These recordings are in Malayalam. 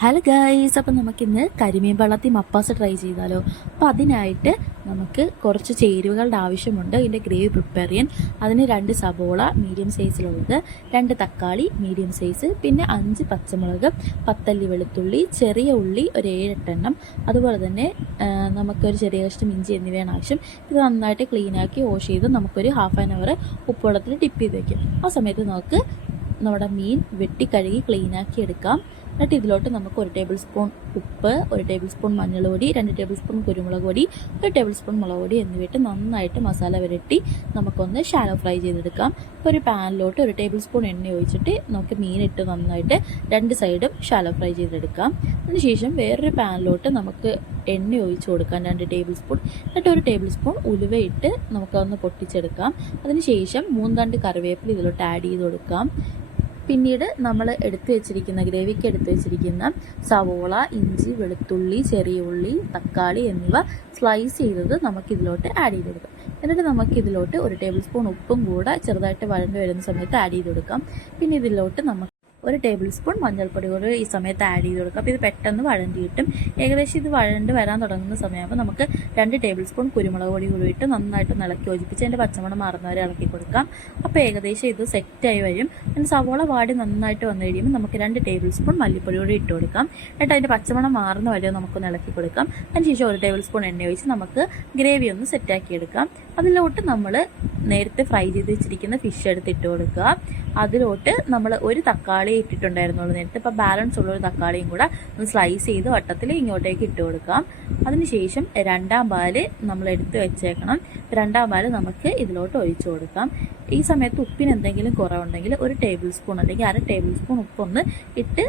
ഹലോ ഗൈസ്, അപ്പം നമുക്കിന്ന് കരിമീൻ വെള്ളത്തിൽ മപ്പാസ് ട്രൈ ചെയ്താലോ. അപ്പോൾ അതിനായിട്ട് നമുക്ക് കുറച്ച് ചേരുവകളുടെ ആവശ്യമുണ്ട്. ഇതിൻ്റെ ഗ്രേവി പ്രിപ്പയർ ചെയ്യാൻ അതിന് 2 സബോള മീഡിയം സൈസിലുള്ളത്, 2 തക്കാളി മീഡിയം സൈസ്, പിന്നെ 5 പച്ചമുളക്, 10 അല്ലി വെളുത്തുള്ളി, ചെറിയ ഉള്ളി ഒരു 7-8 എണ്ണം, അതുപോലെ തന്നെ നമുക്കൊരു ചെറിയ കഷ്ണം ഇഞ്ചി എന്നിവയാണ് ആവശ്യം. ഇത് നന്നായിട്ട് ക്ലീനാക്കി വാഷ് ചെയ്ത് നമുക്കൊരു ഹാഫ് ആൻ അവർ ഉപ്പുവെള്ളത്തിൽ ഡിപ്പ് ചെയ്ത് വയ്ക്കും. ആ സമയത്ത് നമുക്ക് നമ്മുടെ മീൻ വെട്ടി കഴുകി ക്ലീനാക്കി എടുക്കാം. എന്നിട്ട് ഇതിലോട്ട് നമുക്ക് 1 ടേബിൾ സ്പൂൺ ഉപ്പ്, 1 ടേബിൾ സ്പൂൺ മഞ്ഞൾപ്പൊടി, 2 ടേബിൾ സ്പൂൺ കുരുമുളക് പൊടി, 1 ടേബിൾ സ്പൂൺ മുളക് പൊടി എന്നിവയിട്ട് നന്നായിട്ട് മസാല വരട്ടി നമുക്കൊന്ന് ഷാലോ ഫ്രൈ ചെയ്തെടുക്കാം. ഒരു പാനിലോട്ട് 1 ടേബിൾ സ്പൂൺ എണ്ണ ഒഴിച്ചിട്ട് നമുക്ക് മീനിട്ട് നന്നായിട്ട് 2 സൈഡും ഷാലോ ഫ്രൈ ചെയ്തെടുക്കാം. അതിനുശേഷം വേറൊരു പാനിലോട്ട് നമുക്ക് എണ്ണ ഒഴിച്ച് കൊടുക്കാം 2 ടേബിൾ സ്പൂൺ. എന്നിട്ട് 1 ടേബിൾ സ്പൂൺ ഉലുവയിട്ട് നമുക്കൊന്ന് പൊട്ടിച്ചെടുക്കാം. അതിനുശേഷം 3 തണ്ട് കറിവേപ്പില ഇതിലോട്ട് ആഡ് ചെയ്ത് കൊടുക്കാം. പിന്നീട് നമ്മൾ ഗ്രേവിക്ക് എടുത്തു വെച്ചിരിക്കുന്ന സവോള, ഇഞ്ചി, വെളുത്തുള്ളി, ചെറിയ ഉള്ളി, തക്കാളി എന്നിവ സ്ലൈസ് ചെയ്തത് നമുക്കിതിലോട്ട് ആഡ് ചെയ്ത് കൊടുക്കാം. എന്നിട്ട് നമുക്കിതിലോട്ട് 1 ടേബിൾ സ്പൂൺ ഉപ്പും കൂടെ ചെറുതായിട്ട് വഴണ്ട് വരുന്ന സമയത്ത് ആഡ് ചെയ്ത് കൊടുക്കാം. പിന്നെ ഇതിലോട്ട് 1 ടേബിൾ സ്പൂൺ മഞ്ഞൾപ്പൊടി കൂടി ഈ സമയത്ത് ആഡ് ചെയ്ത് കൊടുക്കുക. അപ്പോൾ ഇത് പെട്ടെന്ന് വഴണ്ടി കിട്ടും. ഏകദേശം ഇത് വഴണ്ട് വരാൻ തുടങ്ങുന്ന സമയമാകുമ്പോൾ നമുക്ക് 2 ടേബിൾ സ്പൂൺ കുരുമുളക് പൊടി കൂടി ഇട്ട് നന്നായിട്ട് ഇളക്കി യോജിപ്പിച്ച് അതിൻ്റെ പച്ചമണം മാറുന്നവരെ ഇളക്കി കൊടുക്കാം. അപ്പോൾ ഏകദേശം ഇത് സെറ്റായി വരും. പിന്നെ സവോള വാടി നന്നായിട്ട് വന്നു കഴിയുമ്പോൾ നമുക്ക് 2 ടേബിൾ സ്പൂൺ മല്ലിപ്പൊടി കൂടി ഇട്ട് കൊടുക്കാം. എന്നിട്ട് അതിൻ്റെ പച്ചമണം മാറുന്ന വരെ നമുക്കൊന്ന് ഇളക്കി കൊടുക്കാം. അതിനുശേഷം 1 ടേബിൾ സ്പൂൺ എണ്ണ ഒഴിച്ച് നമുക്ക് ഗ്രേവി ഒന്ന് സെറ്റാക്കി എടുക്കാം. അതിലോട്ട് നമ്മൾ നേരത്തെ ഫ്രൈ ചെയ്ത് വെച്ചിരിക്കുന്ന ഫിഷ് എടുത്തിട്ട് കൊടുക്കുക. അതിലോട്ട് നമ്മൾ 1 തക്കാളി ഇട്ടിട്ടുണ്ടായിരുന്നുള്ളൂ നേരത്തെ. ഇപ്പോൾ ബാലൻസ് ഉള്ളൊരു തക്കാളിയും കൂടെ ഒന്ന് സ്ലൈസ് ചെയ്ത് വട്ടത്തിൽ ഇങ്ങോട്ടേക്ക് ഇട്ട് കൊടുക്കാം. അതിനുശേഷം 2ാം പാല് നമ്മൾ എടുത്ത് വെച്ചേക്കണം. 2ാം പാല് നമുക്ക് ഇതിലോട്ട് ഒഴിച്ചു കൊടുക്കാം. ഈ സമയത്ത് ഉപ്പിന് എന്തെങ്കിലും കുറവുണ്ടെങ്കിൽ 1 ടേബിൾ സ്പൂൺ അല്ലെങ്കിൽ 1/2 ടേബിൾ സ്പൂൺ ഉപ്പൊന്ന് ഇട്ട്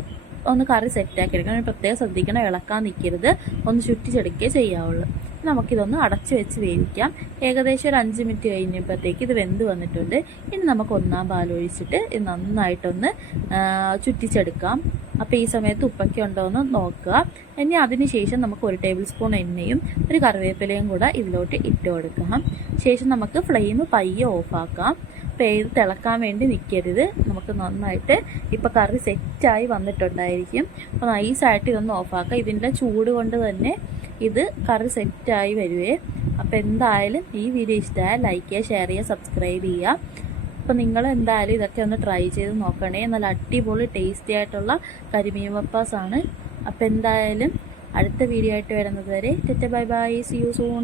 ഒന്ന് കറി സെറ്റാക്കി എടുക്കണം. പ്രത്യേകം ശ്രദ്ധിക്കണം, ഇളക്കാൻ നിൽക്കരുത്, ഒന്ന് ചുറ്റിച്ചെടുക്കുകയേ ചെയ്യാവുള്ളൂ. നമുക്കിതൊന്ന് അടച്ചു വെച്ച് വേവിക്കാം. ഏകദേശം ഒരു 5 മിനിറ്റ് കഴിഞ്ഞപ്പോഴത്തേക്ക് ഇത് വെന്ത് വന്നിട്ടുണ്ട്. ഇനി നമുക്ക് 1ാം പാൽ ഒഴിച്ചിട്ട് ഇത് നന്നായിട്ടൊന്ന് ചുറ്റിച്ചെടുക്കാം. അപ്പോൾ ഈ സമയത്ത് ഉപ്പൊക്കെ ഉണ്ടോ എന്ന് നോക്കുക. ഇനി അതിനുശേഷം നമുക്ക് 1 ടേബിൾ സ്പൂൺ എണ്ണയും ഒരു കറിവേപ്പിലയും കൂടെ ഇതിലോട്ട് ഇട്ട് കൊടുക്കാം. ശേഷം നമുക്ക് ഫ്ലെയിം പയ്യെ ഓഫാക്കാം. അപ്പോൾ ഇത് തിളക്കാൻ വേണ്ടി നിൽക്കരുത്. നമുക്ക് നന്നായിട്ട് ഇപ്പോൾ കറി സെറ്റായി വന്നിട്ടുണ്ടായിരിക്കും. അപ്പോൾ നൈസായിട്ട് ഇതൊന്ന് ഓഫാക്കാം. ഇതിൻ്റെ ചൂട് കൊണ്ട് തന്നെ ഇത് കറി സെറ്റായി വരുവേ. അപ്പോൾ എന്തായാലും ഈ വീഡിയോ ഇഷ്ടമായാൽ ലൈക്ക് ചെയ്യുക, ഷെയർ ചെയ്യുക, സബ്സ്ക്രൈബ് ചെയ്യുക. അപ്പോൾ നിങ്ങൾ എന്തായാലും ഇതൊക്കെ ഒന്ന് ട്രൈ ചെയ്ത് നോക്കണേ. നല്ല അടിപൊളി ടേസ്റ്റി ആയിട്ടുള്ള കരിമീൻ മപ്പാസാണ്. അപ്പോൾ എന്തായാലും അടുത്ത വീഡിയോ ആയിട്ട് വരുന്നത് വരെ bye bye, see you soon.